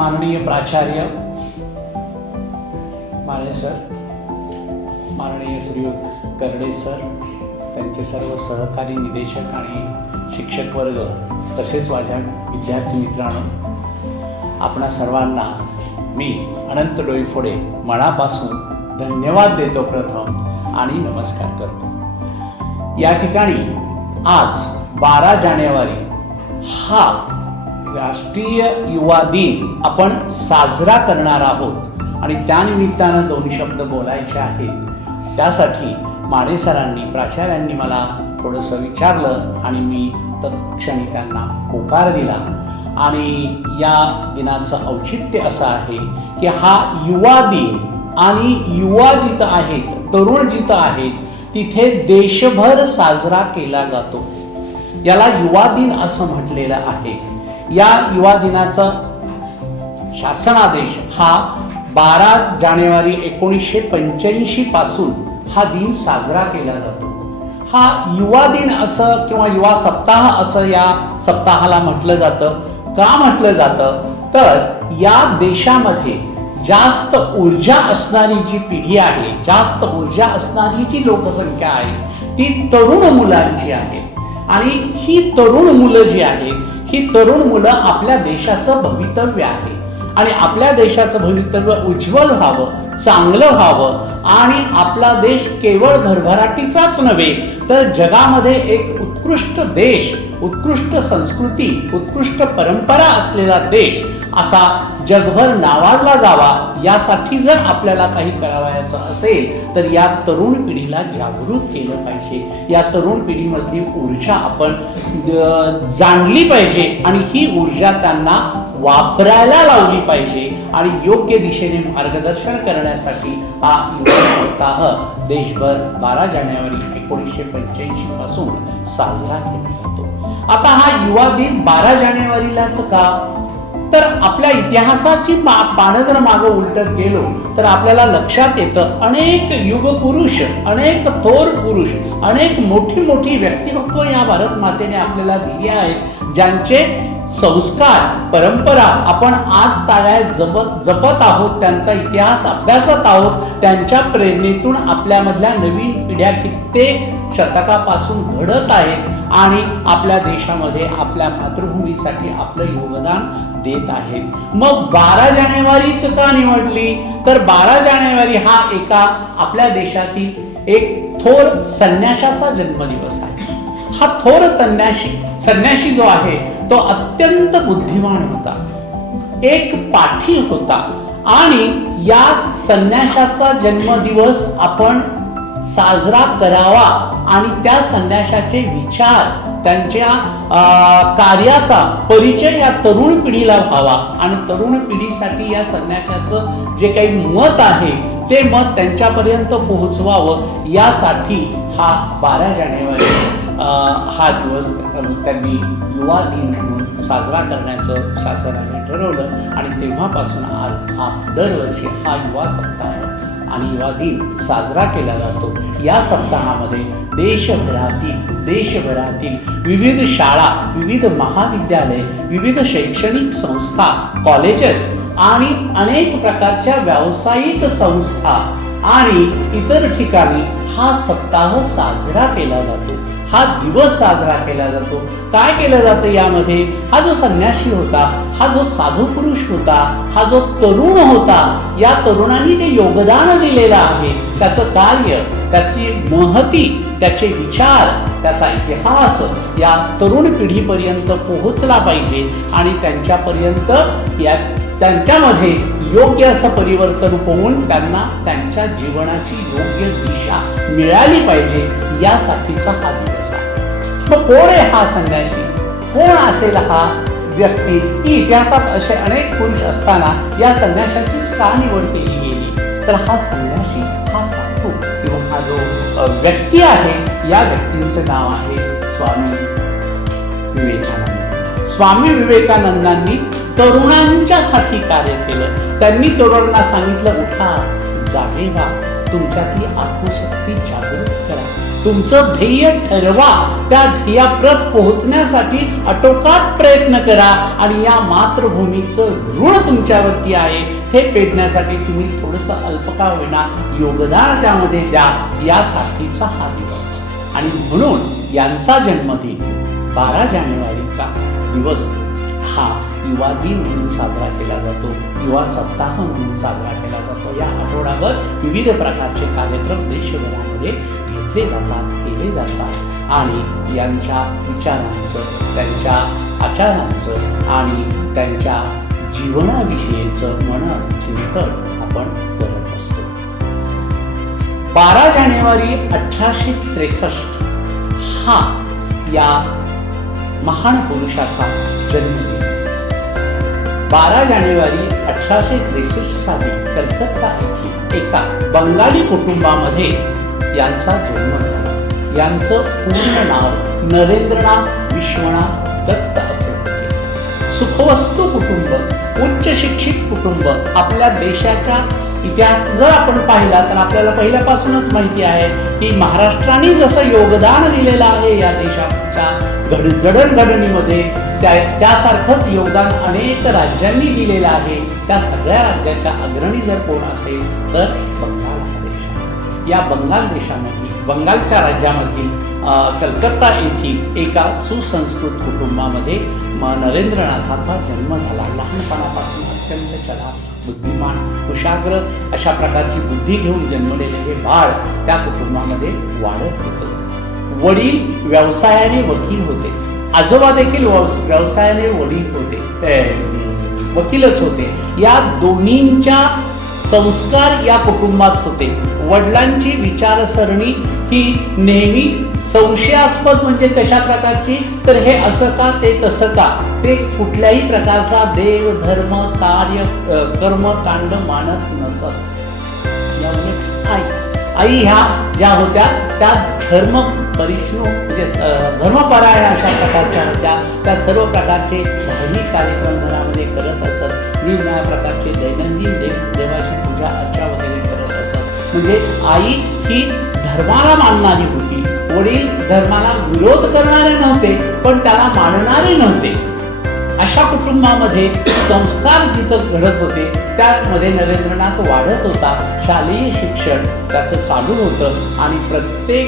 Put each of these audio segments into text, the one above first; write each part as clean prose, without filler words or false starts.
माननीय प्राचार्य माने सर, माननीय श्रीयुत करडे सर, त्यांचे सर्व सहकारी निदेशक आणि शिक्षक वर्ग, तसेच माझ्या विद्यार्थी मित्रांनो, आपणा सर्वांना मी अनंत डोईफोडे मनापासून धन्यवाद देतो प्रथम आणि नमस्कार करतो। या ठिकाणी आज 12 जानेवारी हा राष्ट्रीय युवा दिन आपण साजरा करणार आहोत आणि त्यानिमित्तानं 2 शब्द बोलायचे आहेत। त्यासाठी माने सरांनी, प्राचार्यांनी मला थोडंसं विचारलं आणि मी तत्क्षणी त्यांना होकार दिला। आणि या दिनाचं औचित्य असं आहे की हा युवा दिन आणि युवा जिथं आहेत, तरुण जिथं आहेत, तिथे देशभर साजरा केला जातो। याला युवा दिन असं म्हटलेलं आहे। या युवा दिनाचा शासनादेश हा 12 जानेवारी 1985 पासून हा दिन साजरा केला जातो। हा युवा दिन असं किंवा युवा सप्ताह असं या सप्ताहाला म्हटलं जातं। का म्हटलं जातं तर या देशामध्ये जास्त ऊर्जा असणारी जी पिढी आहे, जास्त ऊर्जा असणारी जी लोकसंख्या आहे, ती तरुण मुलांची आहे। आणि ही तरुण मुलं जी आहेत, ही तरुण मुलं आपल्या देशाचं भवितव्य आहे आणि आपल्या देशाचं भवितव्य उज्ज्वल व्हावं, चांगलं व्हावं आणि आपला देश केवळ भरभराटीचाच नव्हे तर जगामध्ये एक उत्कृष्ट देश, उत्कृष्ट संस्कृती, उत्कृष्ट परंपरा असलेला देश असा जगभर नावाजला जावा, यासाठी जर आपल्याला काही करावयाचं असेल तर या तरुण पिढीला जागृत केलं पाहिजे। या तरुण पिढीमधली ऊर्जा आपण जाणली पाहिजे आणि ही ऊर्जा त्यांना वापरायला लावली पाहिजे आणि योग्य दिशेने मार्गदर्शन करण्यासाठी हा युवा सप्ताह देशभर 12 जानेवारी 1985 पासून साजरा केला जातो। आता हा युवा दिन 12 जानेवारीलाच का तर आपल्या इतिहासाची पानं जर मागं उलटत गेलो तर आपल्याला लक्षात येतं अनेक युगपुरुष, अनेक थोर पुरुष, अनेक मोठी मोठी व्यक्तिमत्व या भारत मातेने आपल्याला दिली आहेत, ज्यांचे संस्कार, परंपरा आपण आज तागायत जपत आहोत, त्यांचा इतिहास अभ्यासत आहोत। त्यांच्या प्रेरणेतून आपल्यामधल्या नवीन पिढ्या कित्येक शतकापासून घडत आहेत आणि आपल्या देशामध्ये आपल्या मातृभूमीसाठी आपलं योगदान देत आहेत। मग 12 जानेवारीच का निवडली तर 12 जानेवारी हा एका आपल्या देशातील एक थोर संन्याशाचा जन्मदिवस आहे। हा थोर संन्याशी जो आहे तो अत्यंत बुद्धिमान होता, एक पाठी होता आणि या संन्याशाचा जन्मदिवस आपण साजरा करावा आणि त्या संन्याशाचे विचार, त्यांच्या कार्याचा परिचय या तरुण पिढीला व्हावा आणि तरुण पिढीसाठी या संन्याशाचं जे काही मत आहे ते मत त्यांच्यापर्यंत पोहोचवावं, यासाठी हा 12 जानेवारी हा दिवस त्यांनी युवा दिन म्हणून साजरा करण्याचं शासनाने ठरवलं आणि तेव्हापासून आज हा दरवर्षी हा युवा सप्ताह आणि युवा दिन साजरा केला जातो। या सप्ताहामध्ये देशभरातील विविध शाळा, विविध महाविद्यालय, विविध शैक्षणिक संस्था, कॉलेजेस आणि अनेक प्रकारच्या व्यावसायिक संस्था आणि इतर ठिकाणी हा सप्ताह साजरा केला जातो, हा दिवस साजरा केला जातो। काय केलं जातं यामध्ये? हा जो संन्याशी होता, हा जो साधू पुरुष होता, हा जो तरुण होता, या तरुणांनी जे योगदान दिलेलं आहे, त्याचं कार्य, त्याची महती, त्याचे विचार, त्याचा इतिहास या तरुण पिढीपर्यंत पोहोचला पाहिजे आणि त्यांच्यापर्यंत त्यांच्यामध्ये योग्य असं परिवर्तन होऊन त्यांना त्यांच्या जीवनाची योग्य दिशा मिळाली पाहिजे, यासाठीचा हा दिवस आहे। मग कोण आहे हा संन्याशी? कोण असेल हा व्यक्ती? ही इतिहासात असे अनेक पुरुष असताना या संन्याशाचीच का निवड केली गेली तर हा संन्याशी, हा साधू किंवा हा जो व्यक्ती आहे, या व्यक्तीचं नाव आहे स्वामी विवेकानंद। स्वामी विवेकानंदांनी तरुणांच्यासाठी कार्य केलं। त्यांनी तरुणांना सांगितलं, उठा, जागे व्हा, तुमच्यातली आत्मशक्ती जागृत करा। तुमचं ध्येय ठरवा, त्या ध्येयाप्रत पोहोचण्यासाठी आटोकाट प्रयत्न करा आणि या मातृभूमीचं ऋण तुमच्यावरती आहे ते पेटण्यासाठी तुम्ही थोडंसं अल्पकाळ होईना योगदान त्यामध्ये द्या, यासाठीचा हा दिवस. आणि म्हणून यांचा जन्मदिन 12 जानेवारीचा दिवस हा युवा दिन म्हणून साजरा केला जातो, युवा सप्ताह म्हणून साजरा केला जातो. या आठवड्याभर विविध प्रकारचे कार्यक्रम देशभरामध्ये घेतले जातात, केले जातात आणि यांच्या विचारांचं, त्यांच्या आचारांचं आणि त्यांच्या जीवनाविषयीचं मनचिंतन आपण करत असतो. 12 जानेवारी 1863 हा या महान पुरुषाचा जन्मदिन. 12 जानेवारी 1863 साली कलकत्ता येथील एका बंगाली कुटुंबामध्ये यांचा जन्म झाला. यांचं पूर्ण नाव नरेंद्रनाथ विश्वनाथ दत्त असे होते. सुखवस्तू कुटुंब, उच्च शिक्षित कुटुंब. आपल्या देशाच्या इतिहास जर आपण पाहिला तर आपल्याला पहिल्यापासूनच माहिती आहे की महाराष्ट्राने जसं योगदान दिलेलं आहे या देशाच्या जडणघडणीमध्ये, त्यासारखंच योगदान अनेक राज्यांनी दिलेलं आहे. त्या सगळ्या राज्याच्या अग्रणी जर कोण असेल तर बंगाल हा देश आहे. या बंगाल देशामध्ये, बंगालच्या राज्यामधील कलकत्ता येथील एका सुसंस्कृत कुटुंबामध्ये नरेंद्रनाथाचा जन्म झाला. लहानपणापासून अत्यंत चलाक, बुद्धिमान, कुशाग्र अशा प्रकारची बुद्धी घेऊन जन्मलेले हे बाळ त्या कुटुंबामध्ये वाढत होतं. वडील व्यवसायाने वकील होते, आजोबा देखील व्यवसायाने वकीलच होते. या दोन्हींच्या संस्कार या कुटुंबात होते. वडिलांची विचारसरणी ही नेहमी संशयास्पद, म्हणजे कशा प्रकारची, तर हे असं का, ते तसं का, ते कुठल्याही प्रकारचा देव, धर्म, कार्य, कर्मकांड मानत नसत. आई ह्या ज्या होत्या त्या धर्मपरिष्णू म्हणजे धर्मपरायण अशा प्रकारच्या होत्या. त्या सर्व प्रकारचे धार्मिक कार्यक्रम घरामध्ये करत असत. निरनिराळ्या प्रकारचे दैनंदिन देवाची पूजा अर्चा वगैरे करत असत. म्हणजे आई ही धर्माला मानणारी होती. वडील धर्माला विरोध करणारे नव्हते पण त्याला मानणारे नव्हते. अशा कुटुंबामध्ये संस्कार जिथं घडत होते त्यामध्ये नरेंद्रनाथ वाढत होता. शालेय शिक्षण त्याचं चालू होतं आणि प्रत्येक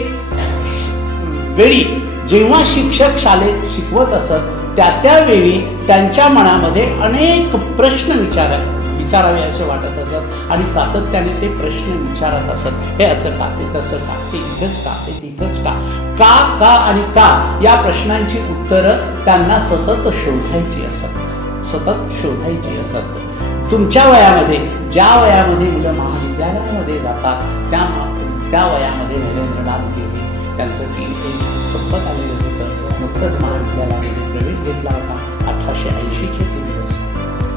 वेळी जेव्हा शिक्षक शाळेत शिकवत असत त्यावेळी त्यांच्या मनामध्ये अनेक प्रश्न विचारावे असे वाटत असत आणि सातत्याने ते प्रश्न विचारत असत. हे असं का, ते तसं का, ते इथंच का, ते तिथंच का, का का आणि का, या प्रश्नांची उत्तरं त्यांना सतत शोधायची असत. तुमच्या वयामध्ये, ज्या वयामध्ये मुलं महाविद्यालयामध्ये जातात त्या वयामध्ये नरेंद्रनाथ गेले. त्यांचं टीन संपत आलेलं होतं. नुकतंच महाविद्यालयामध्ये प्रवेश घेतला होता.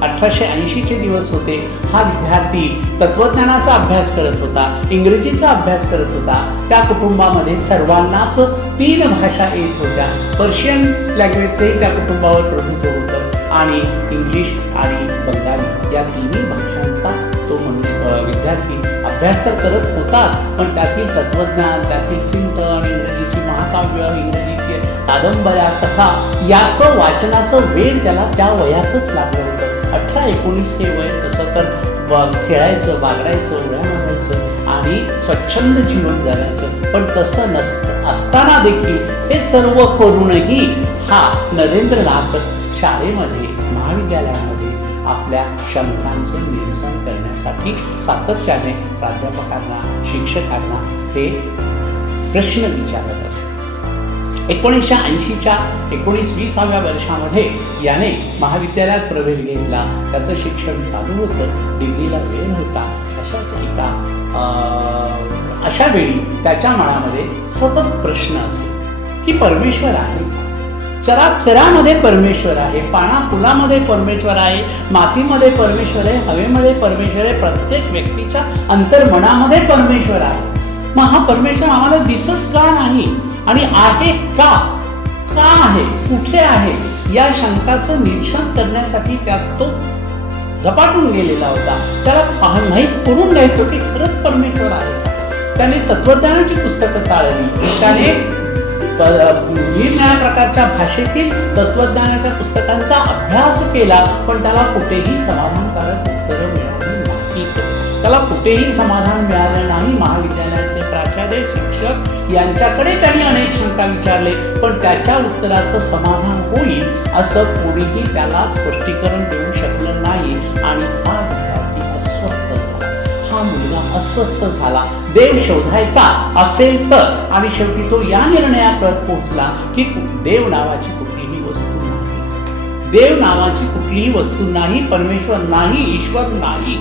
1880चे दिवस होते. हा विद्यार्थी तत्वज्ञानाचा अभ्यास करत होता, इंग्रजीचा अभ्यास करत होता. त्या कुटुंबामध्ये सर्वांनाच 3 भाषा येत होत्या. पर्शियन लँग्वेजचंही त्या कुटुंबावर प्रभुत्व होतं आणि इंग्लिश आणि बंगाली या 3 भाषांचा तो विद्यार्थी अभ्यास तर करत होताच, पण त्यातील तत्वज्ञान, त्यातील चिंतन, इंग्रजीची महाकाव्य, इंग्रजीची कादंबऱ्या, कथा याचं वाचनाचं वेळ त्याला त्या वयातच लागलं होतं. 18-19 हे वय. तसं तर खेळायचं, बागडायचं, उड्या मारायचं आणि स्वच्छंद जीवन जगायचं, पण तसं असताना देखील हे सर्व करूनही हा नरेंद्रनाथ शाळेमध्ये, महाविद्यालयामध्ये आपल्या शंकांचं निरसन करण्यासाठी सातत्याने प्राध्यापकांना, शिक्षकांना ते प्रश्न विचारत असत. 1980च्या 19-20व्या वर्षामध्ये याने महाविद्यालयात प्रवेश घेतला. त्याचं शिक्षण चालू होतं, डिग्रीला वेळ होता. अशा वेळी त्याच्या मनामध्ये सतत प्रश्न असे की परमेश्वर आहे का? चराचरामध्ये परमेश्वर आहे, पानाफुलामध्ये परमेश्वर आहे, मातीमध्ये परमेश्वर आहे, हवेमध्ये परमेश्वर आहे, प्रत्येक व्यक्तीच्या अंतर्मनामध्ये परमेश्वर आहे. मग हा परमेश्वर आम्हाला दिसत का नाही आणि आहे का? का आहे, कुठे आहे, या शंकाचं निरसन करण्यासाठी त्यात तो झपाटून गेलेला होता. त्याला माहीत करून घ्यायचं की खरंच परमेश्वर आहे का. त्याने तत्वज्ञानाची पुस्तकं चालवली, त्याने निरनिराळ्या प्रकारच्या भाषेतील तत्वज्ञानाच्या पुस्तकांचा अभ्यास केला, पण त्याला कुठेही समाधानकारक उत्तरं मिळाली नाहीत. त्याला कुठेही समाधान मिळालं नाही. महाविद्यालयाचे प्राचार्य, शिक्षक यांच्याकडे त्यांनी अनेक शंका विचारले, पण त्याच्या उत्तराचं समाधान होईल असं कोणीही त्याला स्पष्टीकरण देऊ शकलं नाही. आणि हा विद्यार्थी अस्वस्थ झाला, हा मुलगा अस्वस्थ झाला. देव शोधायचा असेल तर, आणि शेवटी तो या निर्णयापर्यंत पोहोचला की देव नावाची कुठलीही वस्तू नाही, देव नावाची कुठलीही वस्तू नाही, परमेश्वर नाही, ईश्वर नाही.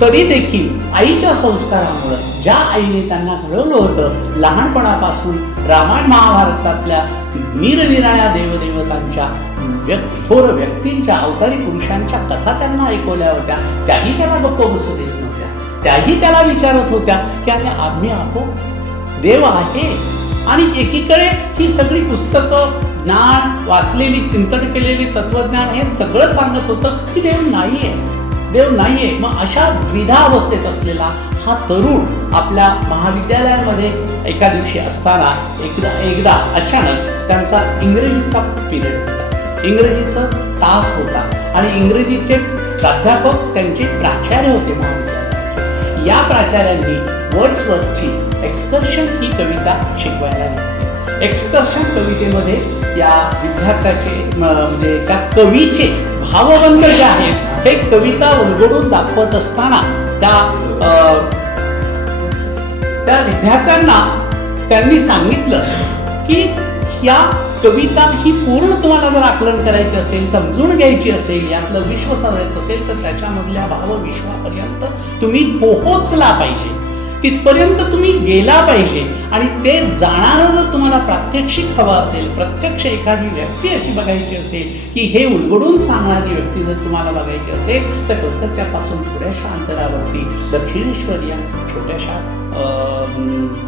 तरी देखील आईच्या संस्कारामुळे, ज्या आईने त्यांना घडवलं होतं लहानपणापासून, रामायण महाभारतातल्या निरनिराळ्या देवदेवतांच्या थोर व्यक्तींच्या, अवतारी पुरुषांच्या कथा त्यांना ऐकवल्या होत्या, त्याही त्याला गप्प बसू देत नव्हत्या. त्याही त्याला विचारत होत्या की अरे आम्ही आहोत, देव आहे. आणि एकीकडे ही सगळी पुस्तकं, ज्ञान वाचलेली, चिंतन केलेली तत्वज्ञान हे सगळं सांगत होतं की देव नाहीये, देव नाहीये. मग अशा द्विधा अवस्थेत असलेला हा तरुण आपल्या महाविद्यालयामध्ये एका दिवशी असताना एकदा अचानक त्यांचा इंग्रजीचा पिरियड होता, इंग्रजीचा तास होता, आणि इंग्रजीचे प्राध्यापक त्यांचे प्राचार्य होते महाविद्यालयाचे. या प्राचार्यांनी वर्ड्सवर्थची एक्सकर्शन ही कविता शिकवायला घेतली. एक्सकर्शन कवितेमध्ये या विद्यार्थ्याचे म्हणजे त्या कवीचे भावबंध जे आहेत हे कविता उलगडून दाखवत असताना त्या विद्यार्थ्यांना त्यांनी सांगितलं की या कविता ही पूर्ण तुम्हाला जर आकलन करायची असेल, समजून घ्यायची असेल, यातलं विश्व समजायचं असेल तर त्याच्यामधल्या भावविश्वापर्यंत तुम्ही पोहोचला पाहिजे, तिथपर्यंत तुम्ही गेला पाहिजे. आणि ते जाणारं जर तुम्हाला प्रात्यक्षिक हवं असेल, प्रत्यक्ष एखादी व्यक्ती अशी बघायची असेल की हे उलगडून सांगणारी व्यक्ती जर तुम्हाला बघायची असेल तर कलकत्त्यापासून थोड्याशा अंतरावरती दक्षिणेश्वर या छोट्याशा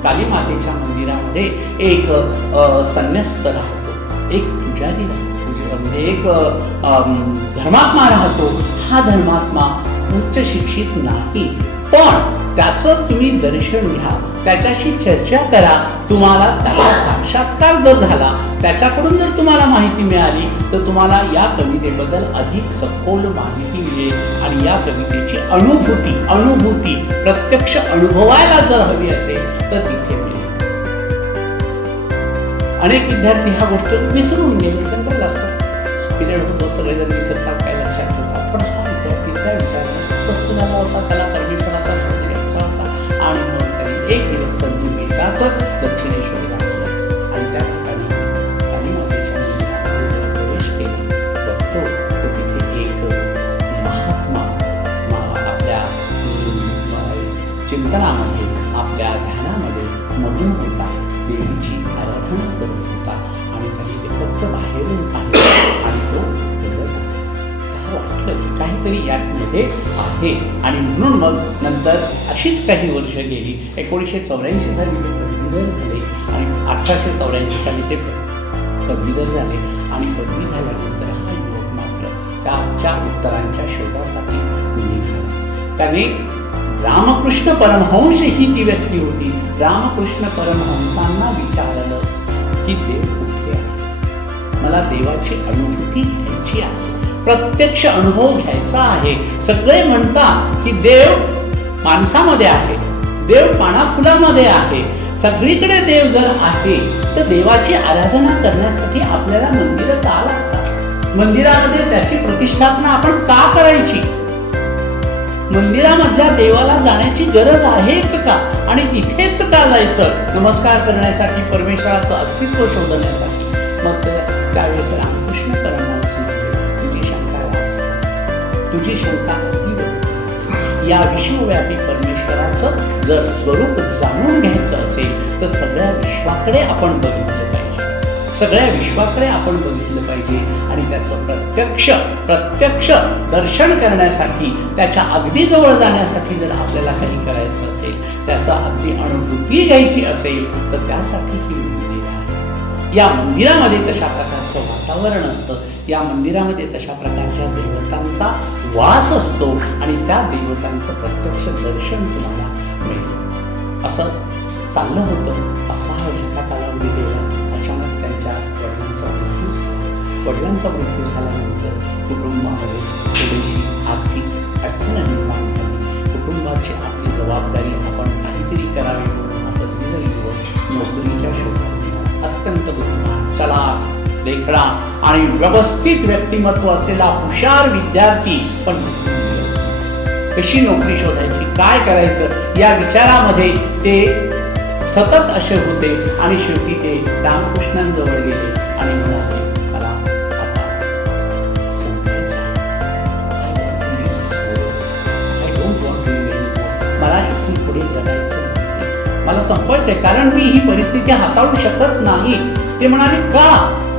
कालीमातेच्या मंदिरामध्ये एक संन्यस्त राहतो, एक पुजारी म्हणजे एक धर्मात्मा राहतो. हा धर्मात्मा उच्च शिक्षित नाही, पण त्याचं तुम्ही दर्शन घ्या, त्याच्याशी चर्चा करा. तुम्हाला त्याचा साक्षात्कार जर झाला, त्याच्याकडून जर तुम्हाला माहिती मिळाली तर तुम्हाला या कवितेबद्दल अधिक सखोल माहिती मिळेल. आणि या कवितेची अनुभूती प्रत्यक्ष अनुभवायला जर हवी असेल तर तिथे मिळेल. अनेक विद्यार्थी ह्या गोष्ट विसरून गेले, जनरल असतात, पिरियड होतो, सगळेजण विसरतात, काय लक्षात ठेवतात. पण हा विद्यार्थी त्या विचाराने स्वस्थ झाला होता, त्याला परमेश्वराचा शोध घ्यायचा होता. आणि मग त्यांनी एक दिवस संधी मिळताच दक्षिणेश्वरी राहिलं आणि त्या ठिकाणी कालीमातेच्या मंदिरामध्ये प्रवेश केला. बघतो तर तिथे एक महात्मा आपल्या चिंतनामध्ये, आपल्या ध्यानामध्ये मग्न होता, देवीची आराधना करत होता. आणि त्यांनी ते फक्त बाहेरून पाहिलं आणि तो रडत आला. त्याला वाटलं की काहीतरी यामध्ये आहे. आणि म्हणून मग नंतर अशीच काही वर्ष गेली. 1984 साली ते पदवीधर झाले आणि 1884 साली ते पदवीधर झाले. आणि पदवी झाल्यानंतर हा युवक मात्र त्याच्या उत्तरांच्या शोधासाठी निघाला. त्याने रामकृष्ण परमहंस ही ती व्यक्ती होती. रामकृष्ण परमहंसांना विचारलं की देव कुठे आहे, मला देवाची अनुभूती घ्यायची आहे, प्रत्यक्ष अनुभव घ्यायचा आहे. सगळे म्हणतात की देव माणसामध्ये आहे, देव पानाफुलामध्ये आहे. सगळीकडे देव जर आहे तर देवाची आराधना करण्यासाठी आपल्याला मंदिरं का लागतात? मंदिरामध्ये त्याची प्रतिष्ठापना आपण का करायची? मंदिरामधल्या देवाला जाण्याची गरज आहेच का? आणि तिथेच का जायचं? नमस्कार करण्यासाठी, परमेश्वराचं अस्तित्व शोधण्यासाठी. मग त्यावेळेस रामकृष्ण परमहंस तुझी शंका रास, तुझी शंका अगदी बरोबर. या विश्वव्यापी परमेश्वराचं जर स्वरूप जाणून घ्यायचं असेल तर सगळ्या विश्वाकडे आपण बघितलं पाहिजे, सगळ्या विश्वाकडे आपण बघितलं पाहिजे. आणि त्याचं प्रत्यक्ष दर्शन करण्यासाठी, त्याच्या अगदी जवळ जाण्यासाठी जर आपल्याला काही करायचं असेल, त्याचा अगदी अनुभूती घ्यायची असेल तर त्यासाठी ही मंदिर आहे. या मंदिरामध्ये तशा प्रकारचं वातावरण असतं, या मंदिरामध्ये तशा प्रकारच्या देवतांचा वास असतो आणि त्या देवतांचं प्रत्यक्ष दर्शन तुम्हाला मिळेल. असं चाललं होतं. 5-6 वर्षाचा कालावधी गेला. अचानक त्यांच्या वडिलांचा मृत्यू झाला. वडिलांचा मृत्यू झाल्यानंतर कुटुंबामध्ये थोडीशी आर्थिक अडचण निर्माण झाली. कुटुंबाची आपली जबाबदारी आपण काहीतरी करावी म्हणून आपण नोकरीच्या शोधात अत्यंत बुद्धिमान, चलाक, देखणा आणि व्यवस्थित व्यक्तिमत्व असलेला हुशार विद्यार्थी पण कशी नोकरी शोधायची, काय करायचं या विचारामध्ये ते सतत असे होते. आणि शेवटी ते रामकृष्णांजवळ गेले आणि म्हणाले, मला आता संपायचं मला इथून पुढे जगायचं नाही, मला संपवायचं आहे, कारण मी ही परिस्थिती हाताळू शकत नाही. ते म्हणाले, का,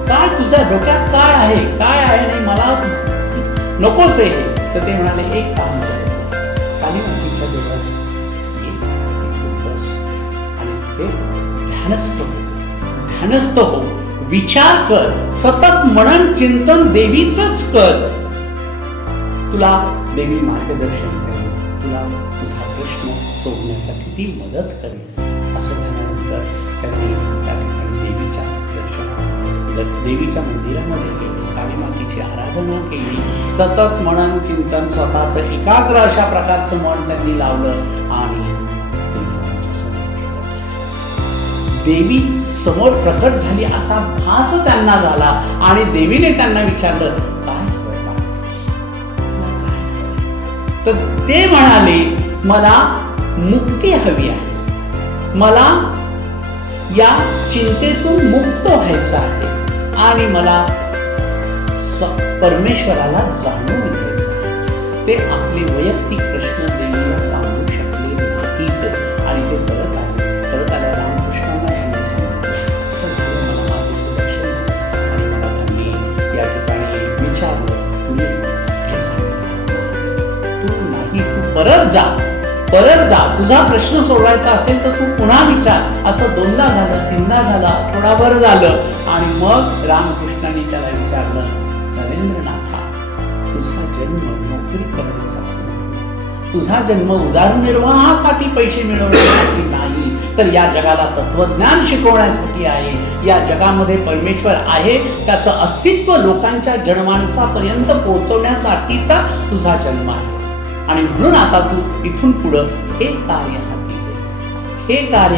काय तुझ्या डोक्यात काय आहे, काय आहे, नाही मला नकोच आहे. तर ते म्हणाले, एक काम कर, कालीमातीच्या देवळात बस आणि ते ध्यानस्थ हो, विचार कर, सतत मनन चिंतन देवीचंच कर. तुला देवी मार्गदर्शन करेल, तुला तुझा प्रश्न सोडण्यासाठी ती मदत करेल. असं झाल्यानंतर त्यांनी त्या ठिकाणी देवीच्या मंदिरामध्ये गेले, कालीमातीची आराधना केली, सतत मनन चिंतन स्वतःचं एकाग्र अशा प्रकारचं मन त्यांनी लावलं आणि देवी समोर प्रकट झाली असा भास त्यांना झाला. आणि देवीने त्यांना विचारलं, काय हवंय? तर ते म्हणाले, मला मुक्ती हवी आहे, मला या चिंतेतून मुक्त व्हायचं आहे आणि मला परमेश्वराला जाणून घ्यायचं आहे. ते आपले वैयक्तिक प्रश्न देवीला सांगू शकले नाहीत आणि ते परत आल्या रामकृष्णांना त्यांनी सांगितलं, असं झालं, मला मातेचं दर्शन झालं. आणि मला त्यांनी या ठिकाणी विचारलं, मी हे सांगितलं, तू नाही, तू परत जा, तुझा प्रश्न सोडवायचा असेल तर तू पुन्हा विचार. असं 2दा झालं, 3दा झालं, आठवडाभर झालं. आणि मग रामकृष्णांनी त्याला विचारलं, नरेंद्रनाथा, तुझा जन्म नोकरी करण्यासाठी नाही, तुझा जन्म उदरनिर्वाहासाठी पैसे मिळवण्यासाठी नाही, तर या जगाला तत्वज्ञान शिकवण्यासाठी आहे. या जगामध्ये परमेश्वर आहे, त्याचं अस्तित्व लोकांच्या जनमानसापर्यंत पोहोचवण्यासाठीचा तुझा जन्म आहे. आणि म्हणून आता तू इथून पुढं हे कार्य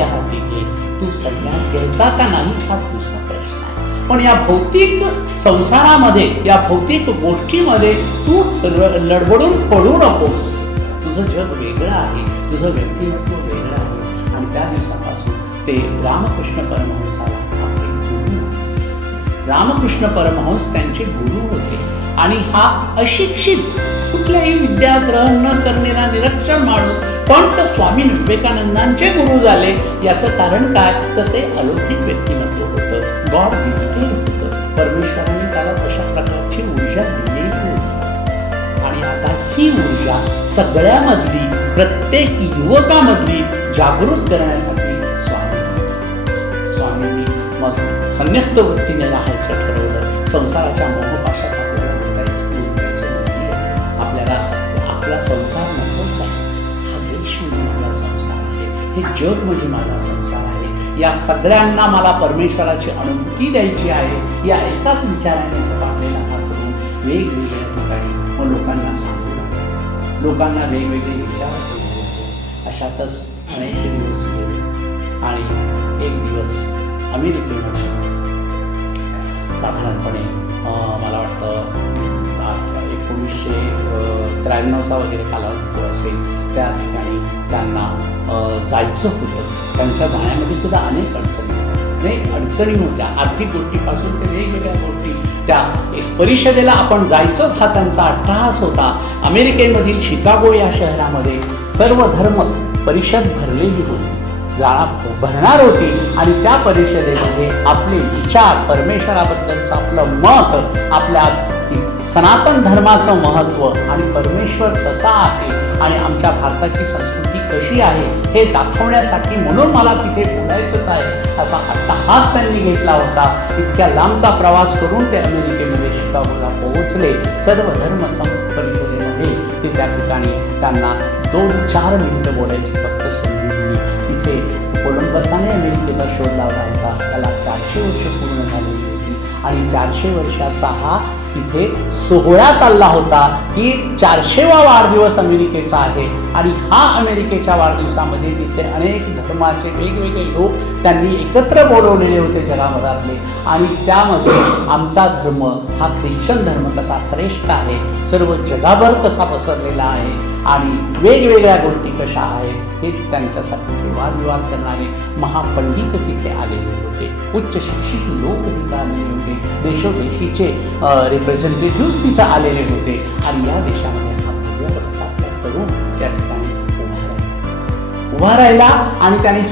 हाती घे. तू संन्यास घ्यायचा का नाही हा तुझा प्रश्न आहे. पण या भौतिक संसारामध्ये, या भौतिक गोष्टीमध्ये तू लडबडून पडू नकोस. तुझं जग वेगळं आहे, तुझं व्यक्तिमत्व वेगळं आहे. आणि त्या दिवसापासून ते रामकृष्ण परमहंसाला आपले गुरु, रामकृष्ण परमहंस त्यांचे गुरु होते. आणि हा अशिक्षित, कुठल्याही विद्या ग्रहण न करणारा निरक्षर माणूस पण तो स्वामी विवेकानंदांचे गुरु झाले. याचं कारण काय, तर ते अलौकिक व्यक्तिमत्व होतं, गॉड गिफ्टेड होतं. परमेश्वराने त्याला तशा प्रकारची ऊर्जा दिलेली होती. आणि आता ही ऊर्जा सगळ्यामधली, प्रत्येक युवकामधली जागृत करण्यासाठी स्वामींनी मग संन्यस्त वृत्तीने राहायचं ठरवलं. संसाराच्या मोहपाशात आपल्याला उठायचं नाही. आपला संसार नकोच आहे. हा देश म्हणजे माझा संसार आहे, हे जग म्हणजे माझा संसार आहे. या सगळ्यांना मला परमेश्वराची अनुभूती द्यायची आहे. या एकाच विचाराने झपाटलेला हात करून वेगवेगळ्या ठिकाणी मग लोकांना सांगू लागले, लोकांना वेगवेगळे विचार सांगू लागले. अशातच अनेक दिवस गेले आणि एक दिवस अमेरिकेमध्ये साधारणपणे मला वाटतं 1993चा वगैरे कालावधी तो असेल, त्या ठिकाणी त्यांना जायचं होतं. त्यांच्या जाण्यामध्ये सुद्धा अनेक अडचणी होत्या. आर्थिक गोष्टीपासून ते वेगवेगळ्या गोष्टी, त्या परिषदेला आपण जायचंच हा त्यांचा अट्टहास होता. अमेरिकेमधील शिकागो या शहरामध्ये सर्व धर्म परिषद भरलेली होती, भरणार होती. आणि त्या परिषदेमध्ये आपले विचार, परमेश्वराबद्दलचं आपलं मत, आपल्या सनातन धर्माचं महत्त्व आणि परमेश्वर कसा आहे आणि आमच्या भारताची संस्कृती कशी आहे हे दाखवण्यासाठी, म्हणून मला तिथे बोलायचंच आहे असा अट्टहास त्यांनी घेतला होता. इतक्या लांबचा प्रवास करून ते अमेरिकेमध्ये शिकागोला पोहोचले. सर्व धर्म परिषदेमध्ये ते त्या ठिकाणी त्यांना 2-4 मिनिटं बोलायची फक्त संधी दिली. तिथे कोलंबसाने अमेरिकेचा शोध लावला होता, त्याला 400 वर्ष पूर्ण झालेली होती आणि 400 वर्षाचा हा इथे सोहळा चालला होता की 400वा वाढदिवस अमेरिकेचा आहे. आणि हा अमेरिकेच्या वाढदिवसामध्ये तिथे अनेक धर्माचे वेगवेगळे लोक त्यांनी एकत्र बोलवलेले होते जगाभरातले. आणि त्यामध्ये आमचा धर्म हा ख्रिश्चन धर्म कसा श्रेष्ठ आहे, सर्व जगाभर कसा पसरलेला आहे आणि वेगवेगळ्या गोष्टी कशा आहेत हे त्यांच्यासाठीचे वादविवाद करणारे महापंडित तिथे आलेले होते, उच्च शिक्षित लोक तिथे आलेले होते, देशोदेशीचे रिप्रेझेंटेटिव्ह तिथं आलेले होते. आणि या देशामध्ये हा व्यवस्थापक तरुण त्या ठिकाणी उभा राहिला आणि त्यांनी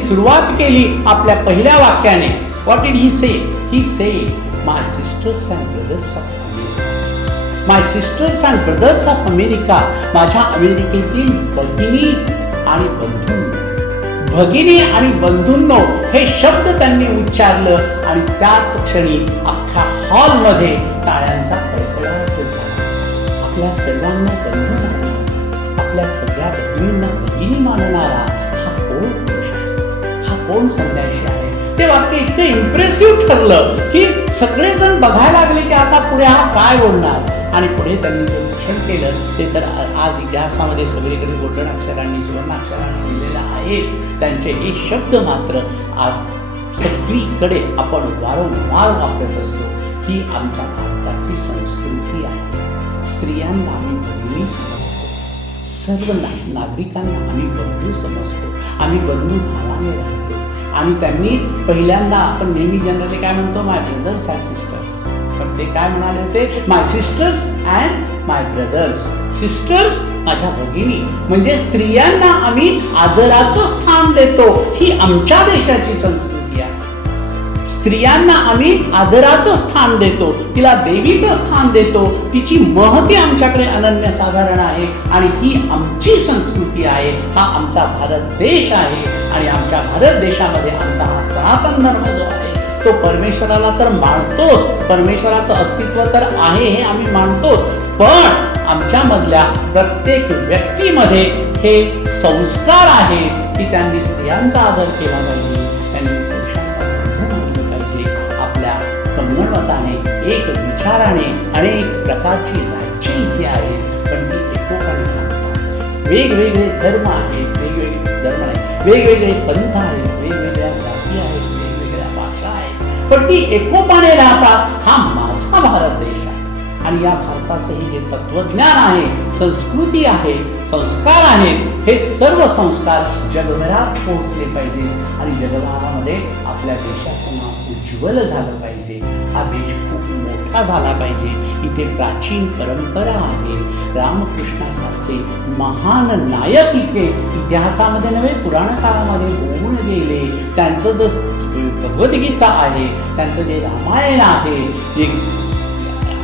सुरुवात केली आपल्या पहिल्या वाक्याने. What did he say? He said, my sisters and brothers of America, my sisters and brothers of America, माझ्या अमेरिकेतील भगिनी आणि बंधूंनो. भगिनी आणि बंधूंनो हे शब्द त्यांनी उच्चारलं आणि त्याच क्षणी अख्ख्या हॉलमध्ये टाळ्यांचा कडकडाट झाला. आपल्या सर्वांना बंधू मानणारा, आपल्या सगळ्या भगिनींना भगिनी मानणारा हा कोण पुरुष आहे, हा कोण संन्यासी आहे? ते वाक्य इतकं इम्प्रेसिव्ह ठरलं की सगळेजण बघायला लागले की आता पुढे हा काय बोलणार. आणि पुढे त्यांनी जे भाषण केलं ते तर आज इतिहासामध्ये सगळीकडे गोल्डन अक्षरांनी सुवर्ण अक्षरांनी लिहिलेलं आहेच. त्यांचे हे शब्द मात्र आज सगळीकडे आपण वारंवार वापरत असतो. ही आमच्या भारताची संस्कृती आहे. स्त्रियांना आम्ही भगिनी समजतो, सर्व नागरिकांना आम्ही बंधू समजतो, आम्ही बंधू भावाने राहतो. आणि त्यांनी पहिल्यांदा आपण नेहमी जनरली काय म्हणतो, माय ब्रदर्स अँड सिस्टर्स, पण ते काय म्हणाले होते, my sisters and my brothers. Sisters माझ्या भगिनी, म्हणजे स्त्रियांना आम्ही आदराचं स्थान देतो. ही आमच्या देशाची संस्कृती आहे. स्त्रियांना आम्ही आदराचं स्थान देतो, तिला देवीचं स्थान देतो, तिची महती आमच्याकडे अनन्यसाधारण आहे आणि ही आमची संस्कृती आहे. हा आमचा भारत देश आहे आणि आमच्या भारत देशामध्ये आमचा हा सनातन धर्म जो आहे तो परमेश्वराला तर मानतोच, परमेश्वराचं अस्तित्व तर आहे हे आम्ही मानतोच, पण आमच्यामधल्या प्रत्येक व्यक्तीमध्ये हे संस्कार आहे की त्यांनी स्त्रियांचा आदर केला पाहिजे, त्यांनी पुरुषांना बंधू मानलं पाहिजे. आपल्या संगणमताने एक विचाराने अनेक प्रकारची राज्ये इथे आहेत, पण ती एकोपाने राहतात. वेगवेगळे धर्म आहेत, वेगवेगळे पंथ आहेत, वेगवेगळ्या जाती आहेत, वेगवेगळ्या भाषा आहेत, पण ती एकोपाने राहतात. हा माझा भारत देश आहे आणि या भारताचं हे जे तत्वज्ञान आहे, संस्कृती आहे, संस्कार आहेत, हे सर्व संस्कार जगभरात पोहोचले पाहिजेत आणि जगभरामध्ये आपल्या देशाचं नाव उज्ज्वल झालं पाहिजे. हा देश खूप मोठा झाला पाहिजे. इथे प्राचीन परंपरा आहे. रामकृष्णासारखे महान नायक इथे इतिहासामध्ये नव्हे पुराण काळामध्ये होऊन गेले. त्यांचं जे भगवद्गीता आहे, त्यांचं जे रामायण आहे, जे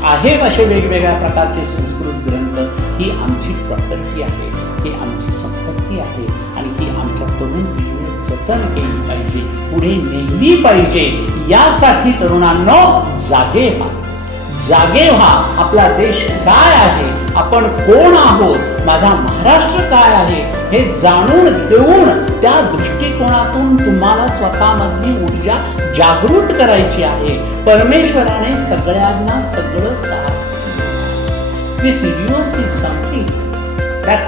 आहेत असे वेगवेगळ्या प्रकारचे संस्कृत ग्रंथ, ही आमची प्रॉपर्टी आहे, ही आमची संपत्ती आहे आणि ही आमच्या तरुण पिढीने जतन केली पाहिजे, पुढे नेली पाहिजे. यासाठी तरुणांनो जागे व्हा. आपला देश काय आहे, आपण कोण आहोत, माझा महाराष्ट्र काय आहे हे जाणून घेऊन त्या दृष्टिकोनातून तुम्हाला स्वतःमधली ऊर्जा जागृत करायची आहे. परमेश्वराने सगळ्यांना सगळं साथ. This universe is something that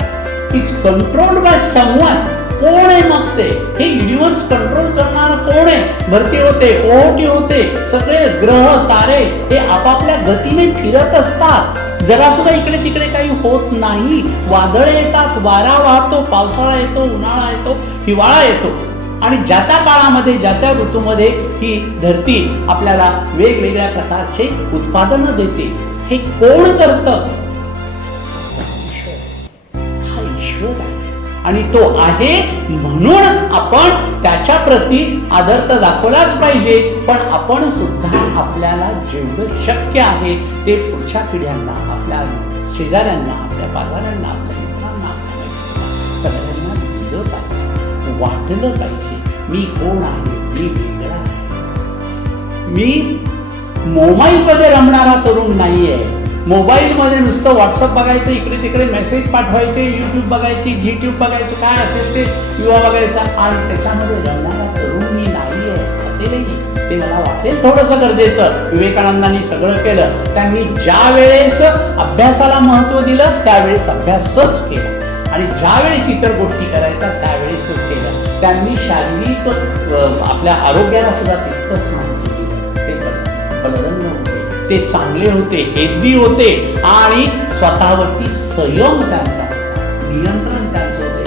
is controlled by someone. कोण आहे मग ते? हे युनिव्हर्स कंट्रोल करणारा कोण आहे? भरती होते, ओहोटी होते, सगळे ग्रह तारे हे आपापल्या गतीने फिरत असतात. जरा सुद्धा इकडे तिकडे काही होत नाही. वादळ येतात, वारा वाहतो, पावसाळा येतो, उन्हाळा येतो, हिवाळा येतो आणि ज्या त्या काळामध्ये ज्या त्या ऋतूमध्ये ही धरती आपल्याला वेगवेगळ्या प्रकारचे उत्पादनं देते. हे कोण करतं? हा ईश्वर आहे आणि तो आहे म्हणून आपण त्याच्या प्रती आदर तर दाखवलाच पाहिजे, पण आपण सुद्धा आपल्याला जेवढं शक्य आहे ते पुढच्या पिढ्यांना, आपल्या शेजाऱ्यांना, आपल्या पाजाऱ्यांना, आपल्या मित्रांना, आपल्या सगळ्यांना दिलं पाहिजे, वाटलं पाहिजे. मी कोण आहे, मी वेगळा आहे, मी मोबाईलमध्ये रमणारा तरुण नाही आहे, मोबाईलमध्ये नुसतं व्हॉट्सअप बघायचं, इकडे तिकडे मेसेज पाठवायचे, यूट्यूब बघायची, झीट्यूब बघायचं, काय असेल ते युवा बघायचा आणि त्याच्यामध्ये रमणारा तरुण मी नाही आहे असेलही ते मला वाटेल थोडंसं गरजेचं. विवेकानंदांनी सगळं केलं. त्यांनी ज्या वेळेस अभ्यासाला महत्त्व दिलं त्यावेळेस अभ्यासच केला आणि ज्या वेळेस इतर गोष्टी करायच्या त्यावेळेसच केलं. त्यांनी शारीरिक आपल्या आरोग्याला सुद्धा तितकंच महत्त्व दिलं. ते बलरंग होते, ते चांगले होते, हेल्दी होते आणि स्वतःवरती संयम त्यांचा होता, नियंत्रण त्यांचं होतं.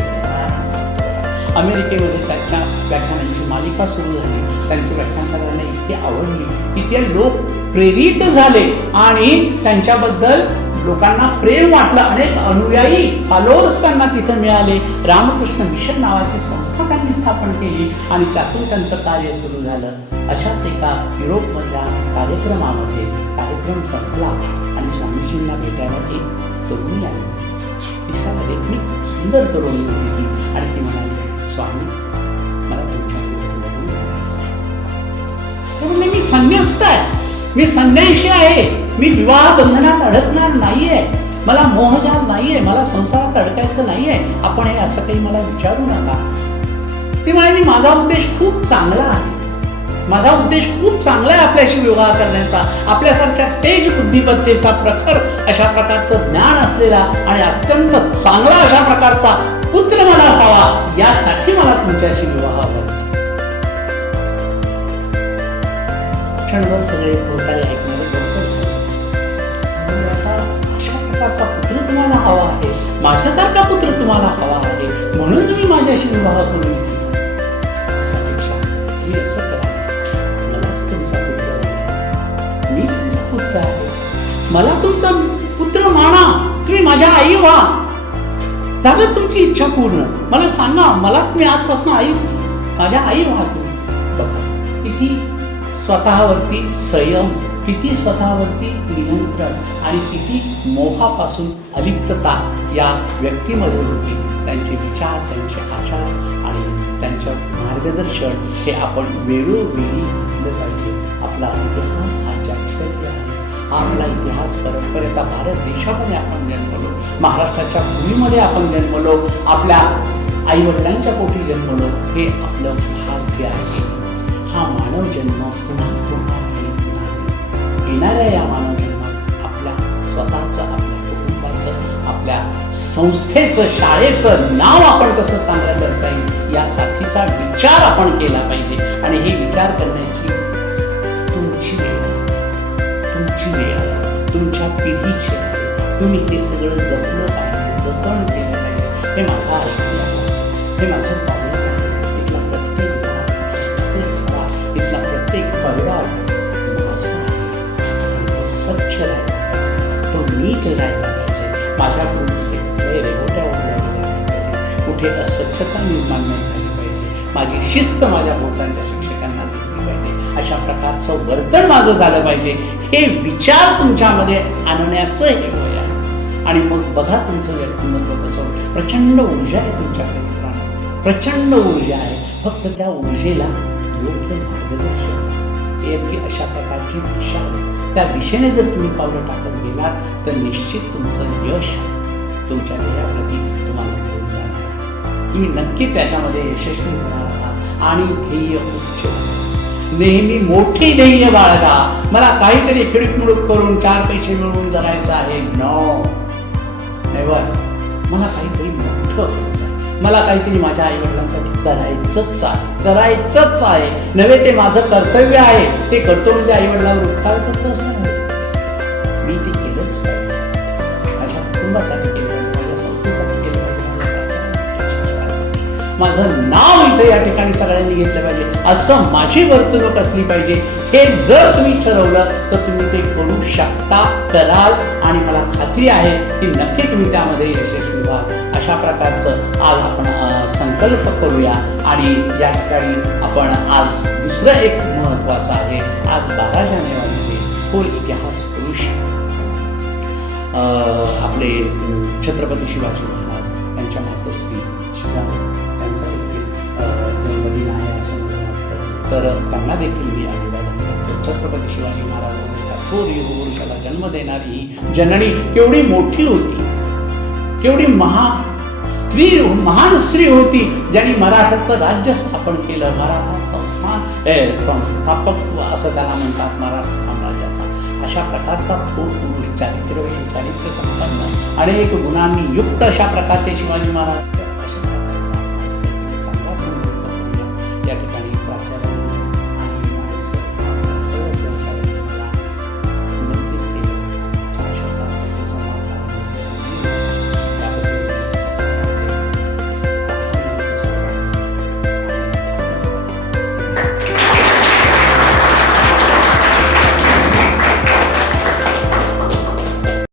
अमेरिकेमध्ये त्यांच्या व्याख्यानांची मालिका सुरू झाली. त्यांची व्याख्यान सगळ्यांना इतकी आवडली की ते लोक प्रेरित झाले आणि त्यांच्याबद्दल लोकांना प्रेम वाटलं. अनेक अनुयायी फॉलोअर्स त्यांना तिथं मिळाले. रामकृष्ण मिशन नावाची संस्था त्यांनी स्थापन केली आणि त्यातून त्यांचं कार्य सुरू झालं. अशाच एका युरोपमधल्या कार्यक्रमामध्ये कार्यक्रम संपला आणि स्वामीजींना भेटायला एक तरुणी आली. दिसायला देखणी सुंदर तरुणी होती ती आणि ती म्हणाली, स्वामी मला तुमच्याकडे लग्न करायचं आहे. ते म्हणले, मी संन्यस्त आहे, मी संन्याशी आहे, मी विवाह बंधनात अडकणार नाहीये, मला मोहजाल नाहीये, मला संसारात अडकायचं नाहीये, आपण हे असं काही मला विचारू नका. ती म्हणाली, माझा उद्देश खूप चांगला आहे, माझा उद्देश खूप चांगला आहे आपल्याशी विवाह करण्याचा. आपल्यासारख्या तेज बुद्धिमत्तेचा प्रखर अशा प्रकारचं ज्ञान असलेला आणि अत्यंत चांगला अशा प्रकारचा पुत्र मला हवा, यासाठी मला तुमच्याशी विवाह व्हायचा. क्षणभर सगळे भोवताले ऐकणारे आता अशा प्रकारचा पुत्र तुम्हाला हवा आहे, माझ्यासारखा पुत्र तुम्हाला हवा आहे, म्हणून तुम्ही माझ्याशी विवाह करू इच्छिता. त्यापेक्षा मी असं करा, मलाच तुमचा पुत्र व्हा, मी तुमचा पुत्र आहे, मला तुमचा पुत्र माना, तुम्ही माझ्या आई व्हा, झालं तुमची इच्छा पूर्ण. मला सांगा, मला तुम्ही आजपासून माझ्या आई व्हा तुम्ही. बघा किती स्वतःवरती संयम, किती स्वतःवरती नियंत्रण आणि किती मोहापासून अलिप्तता या व्यक्तीमध्ये होती. त्यांचे विचार, त्यांचे आचार आणि त्यांचं मार्गदर्शन हे आपण वेळोवेळी घेतलं पाहिजे. आपला इतिहास हा जागतिक आहे, हा आपला इतिहास परंपरेचा. भारत देशामध्ये आपण जन्मलो, महाराष्ट्राच्या भूमीमध्ये आपण जन्मलो, आपल्या आईवडिलांच्या पोटी जन्मलो, हे आपलं भाग्य आहे. हा मानव जन्म पुन्हा पुन्हा येणाऱ्या या मानव जन्मात आपल्या स्वतःचं, आपल्या कुटुंबाचं, आपल्या संस्थेचं, शाळेचं नाव आपण कसं चांगलं करता येईल यासाठीचा विचार आपण केला पाहिजे. आणि हे विचार करण्याची तुमची वेळ आहे, तुमच्या पिढीची आहे. तुम्ही हे सगळं जपलं पाहिजे, जतन केलं पाहिजे. हे माझा ऐकलं आहे, हे माझं कॉलेज आहे, इथला प्रत्येक इथला प्रत्येक परिवार माझा आहे. तो स्वच्छ राहिला पाहिजे, तो नीट राहिला पाहिजे. माझ्याकडून कुठे कुठे रेगोट्या उडल्या गेल्या नाही पाहिजे, कुठे अस्वच्छता निर्माण नाही झाली पाहिजे. माझी शिस्त माझ्या भोवतालच्या शिक्षकांना दिसली पाहिजे. अशा प्रकारचं वर्तन माझं झालं पाहिजे. हे विचार तुमच्यामध्ये आणण्याचं हे वय आहे. आणि मग बघा तुमचं व्यक्तिमत्व कसं. प्रचंड ऊर्जा आहे तुमच्याकडे मित्रांनो, प्रचंड ऊर्जा आहे. फक्त त्या ऊर्जेला योग्य मार्गदर्शन, योग्य अशा प्रकारची दिशा, त्या दिशेने जर तुम्ही पावलं टाकत गेलात तर निश्चित तुमचं यश तुमच्या ध्येयाप्रती तुम्हाला घेऊन जाणार. तुम्ही नक्की त्याच्यामध्ये यशस्वी होणार आहात. आणि ध्येय उच्च, नेहमी मोठी ध्येय बाळगा. मला काहीतरी खिडीक करून 4 पैसे मिळवून जगायचं आहे, नो नेव्हर. मला काहीतरी मोठं करायचं आहे, मला काहीतरी माझ्या आईवडिलांसाठी करायचंच आहे. नव्हे ते माझं कर्तव्य आहे, ते करतो म्हणजे आईवडिलांवर उपकार करतो असं नाही. मी ते केलंच पाहिजे, माझ्या कुटुंबासाठी केलं पाहिजे, माझ्या संस्थेसाठी केलं पाहिजे, माझं नाव इथं या ठिकाणी सगळ्यांनी घेतलं पाहिजे, असं माझी वर्तणूक असली पाहिजे. हे जर तुम्ही ठरवलं तर तुम्ही ते करू शकता, कराल आणि मला खात्री आहे की नक्की तुम्ही त्यामध्ये यशस्वी व्हाल. अशा प्रकारचं आज आपण संकल्प करूया. आणि या ठिकाणी आपण आज दुसरं एक महत्त्वाचं आहे. आज 12 जानेवारीमध्ये थोर इतिहास पुरुष आपले छत्रपती शिवाजी महाराज यांच्या मातोश्री जिजाऊ त्यांचा देखील जन्मदिन आहे असं मला वाटतं. तर त्यांना देखील मी अभिवादन करतो. छत्रपती शिवाजी महाराजांच्या थोर युगपुरुषाला जन्म देणारी ही जननी केवढी मोठी होती, केवढी महान स्त्री होती, ज्यांनी मराठाचं राज्य स्थापन केलं. मराठा संस्थापक असं त्याला म्हणतात, मराठा साम्राज्याचा. अशा प्रकारचा थोर पुरुष, चारित्र्य संपन्न, अनेक गुणांनी युक्त अशा प्रकारचे शिवाजी महाराज. अशा प्रकारचा चांगला संकल्प या ठिकाणी प्राचार्य